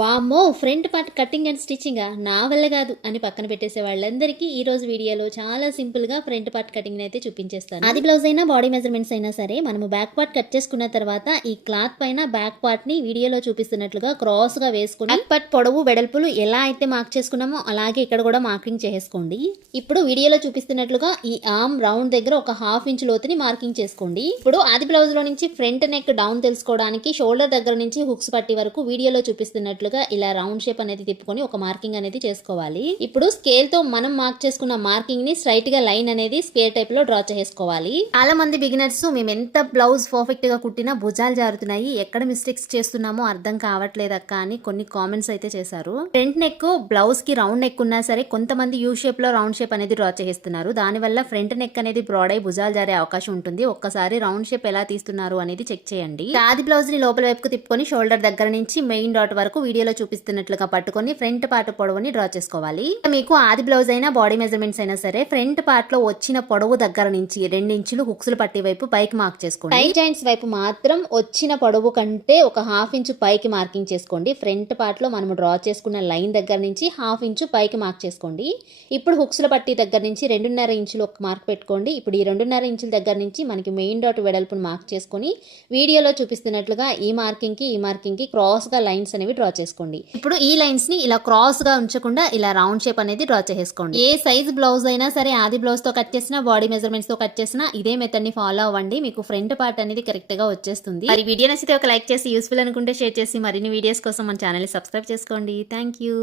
వామ్మో front part cutting and stitching నా వల్ల కాదు అని పక్కన పెట్టేసే వాళ్ళందరికీ ఈ రోజు వీడియోలో చాలా సింపుల్గా ఫ్రంట్ పార్ట్ కటింగ్ అయితే చూపించేస్తాను. అది బ్లౌజ్ అయినా బాడీ మెజర్మెంట్స్ అయినా సరే మనము బ్యాక్ పార్ట్ కట్ చేసుకున్న తర్వాత ఈ క్లాత్ పైన బ్యాక్ పార్ట్ని వీడియోలో చూపిస్తున్నట్లుగా క్రాస్గా వేసుకుని బ్యాక్ పార్ట్ పొడవు వెడల్పులు ఎలా అయితే మార్క్ చేసుకున్నామో అలాగే ఇక్కడ కూడా మార్కింగ్ చేసుకోండి ఇప్పుడు వీడియోలో చూపిస్తున్నట్లుగా ఈ ఆర్మ్ రౌండ్ దగ్గర ఒక హాఫ్ ఇంచ్ లోతుని మార్కింగ్ చేసుకోండి. ఇప్పుడు ఆది బ్లౌజ్లో నుంచి ఫ్రంట్ నెక్ డౌన్ తెలుసుకోవడానికి షోల్డర్ దగ్గర నుంచి హుక్స్ పట్టి వరకు వీడియోలో చూపిస్తున్నట్లుగా ఇలా రౌండ్ షేప్ అనేది తిప్పుకొని ఒక మార్కింగ్ అనేది చేసుకోవాలి. ఇప్పుడు స్కేల్తో మనం మార్క్ చేసుకున్న మార్కింగ్ని స్ట్రైట్గా లైన్ అనేది స్క్వేర్ టైప్లో డ్రా చేసుకోవాలి చాలా మంది బిగినర్స్ మేము ఎంత బ్లౌజ్ పర్ఫెక్ట్గా కుట్టినా భుజాలు జారుతున్నాయి. ఎక్కడ మిస్టేక్స్ చేస్తున్నామో అర్థం కావట్లేదు అక్క అని కొన్ని కామెంట్స్ అయితే చేశారు. ఫ్రంట్ నెక్ బ్లౌజ్కి రౌండ్ నెక్ ఉన్నా సరే కొంతమంది యూ షేప్లో రౌండ్ షేప్ అనేది డ్రా చేస్తున్నారు దానివల్ల ఫ్రంట్ నెక్ అనేది బ్రాడ్ అయి భుజాలు జారే అవకాశం ఉంటుంది. ఒక్కసారి రౌండ్ షేప్ ఎలా తీస్తున్నారు అనేది చెక్ చేయండి. ఆది బ్లౌజ్ని లోపల వైపుకు తిప్పుకొని షోల్డర్ దగ్గర నుంచి మెయిన్ డాట్ వరకు వీడియోలో చూపిస్తున్నట్లుగా పట్టుకొని ఫ్రంట్ పార్ట్ పొడవుని డ్రా చేసుకోవాలి. మీకు ఆది బ్లౌజ్ అయినా బాడీ మెజర్మెంట్స్ అయినా సరే ఫ్రంట్ పార్ట్లో వచ్చిన పొడవు దగ్గర నుంచి రెండు ఇంచులు హుక్స్లు పట్టి వైపు పైకి మార్క్ చేసుకోండి. టై జాయింట్స్ వైపు మాత్రం వచ్చిన పొడవు కంటే ఒక హాఫ్ ఇంచు పైకి మార్కింగ్ చేసుకోండి. ఫ్రంట్ పార్ట్లో మనం డ్రా చేసుకున్న లైన్ దగ్గర నుంచి హాఫ్ ఇంచు పైకి మార్క్ చేసుకోండి. ఇప్పుడు హుక్స్ల పట్టి దగ్గర నుంచి రెండున్నర ఇంచులు ఒక మార్క్ పెట్టుకోండి. ఇప్పుడు ఈ రెండున్నర ఇంచుల దగ్గర నుంచి మనకి మెయిన్ డాట్ వెడల్పును మార్క్ చేసుకొని వీడియోలో చూపిస్తున్నట్లుగా ఈ మార్కింగ్కి ఈ మార్కింగ్కి క్రాస్గా లైన్స్ అనేవి డ్రా చేసుకోండి. ఇప్పుడు ఈ లైన్స్ని ఇలా క్రాస్గా ఉంచకుండా ఇలా రౌండ్ షేప్ అనేది డ్రా చేసుకోండి ఏ సైజ్ బ్లౌజ్ అయినా సరే ఆది బ్లౌజ్తో కట్ చేసినా బాడీ మెజర్మెంట్స్తో కట్ చేసిన ఇదే మెథడ్ని ఫాలో అవ్వండి. మీకు ఫ్రంట్ పార్ట్ అనేది కరెక్ట్గా వచ్చేస్తుంది. మరి వీడియో నచ్చితే ఒక లైక్ చేసి యూస్ఫుల్ అనుకుంటే షేర్ చేసి మరిన్ని వీడియోస్ కోసం మన ఛానల్ సబ్స్క్రైబ్ చేసుకోండి. Thank you